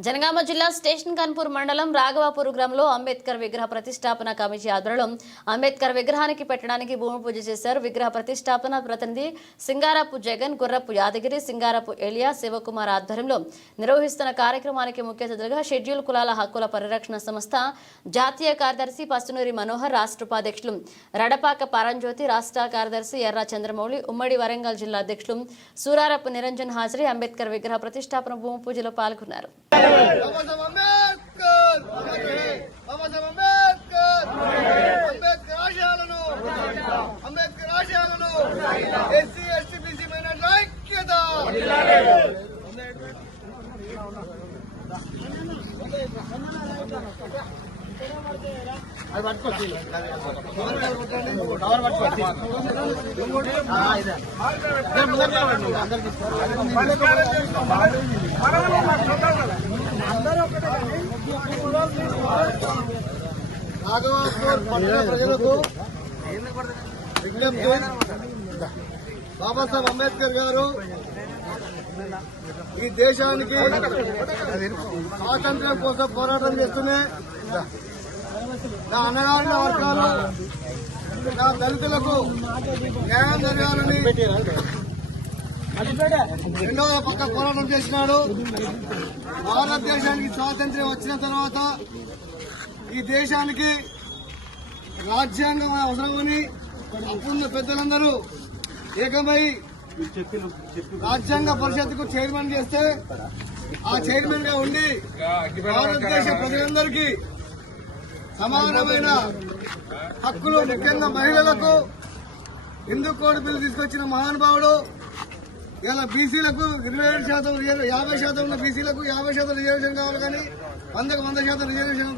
జనగామ జిల్లా స్టేషన్ కన్పూర్ మండలం రాఘవాపూర్ గ్రామంలో అంబేద్కర్ విగ్రహ ప్రతిష్టాపన కమిటీ ఆధ్వర్యంలో అంబేద్కర్ విగ్రహానికి పెట్టడానికి భూమి పూజ చేశారు. విగ్రహ ప్రతిష్టాపన ప్రతినిధి సింగారపు జగన్ గుర్రపు యాదగిరి సింగారపు ఎలియా శివకుమార్ ఆధ్వర్యంలో నిర్వహిస్తున్న కార్యక్రమానికి ముఖ్య అతిథులుగా షెడ్యూల్ కులాల హక్కుల పరిరక్షణ సంస్థ జాతీయ కార్యదర్శి పసునూరి మనోహర్ రాష్ట్ర ఉపాధ్యక్షులు రడపాక పరంజ్యోతి రాష్ట్ర కార్యదర్శి ఎర్ర చంద్రమౌళి ఉమ్మడి వరంగల్ జిల్లా అధ్యక్షులు సూరారపు నిరంజన్ హాజరీ అంబేద్కర్ విగ్రహ ప్రతిష్టాపన భూమి పూజలో పాల్గొన్నారు. అంబేద్కర్ ఆశయాలను ఎస్సీ ఎస్టీ బీసీ మైనార్టీ ఐక్యత రాఘవాపూర్ పట్టణ ప్రజలకు విజ్ఞప్తి బాబాసాహెబ్ అంబేద్కర్ గారు ఈ దేశానికి స్వాతంత్ర్యం కోసం పోరాటం చేస్తూనే నా అన్నగారిన వర్గాలు నా దళితులకు న్యాయం జరగాలని రెండవ పక్క పోరాటం చేసినాడు. భారతదేశానికి స్వాతంత్ర్యం వచ్చిన తర్వాత ఈ దేశానికి రాజ్యాంగం అవసరమని అప్పుడున్న పెద్దలందరూ ఏకమై రాజ్యాంగ పరిషత్కు చైర్మన్ చేస్తే ఆ చైర్మన్గా ఉండి భారతదేశ ప్రజలందరికీ సమానమైన హక్కులు ముఖ్యంగా మహిళలకు హిందూ కోడ్ బిల్లు తీసుకొచ్చిన మహానుభావుడు ఇలా బీసీలకు ఇరవై ఏడు శాతం యాభై శాతం ఉన్న బీసీలకు యాభై శాతం రిజర్వేషన్ కావాలి కానీ వందకు వంద శాతం రిజర్వేషన్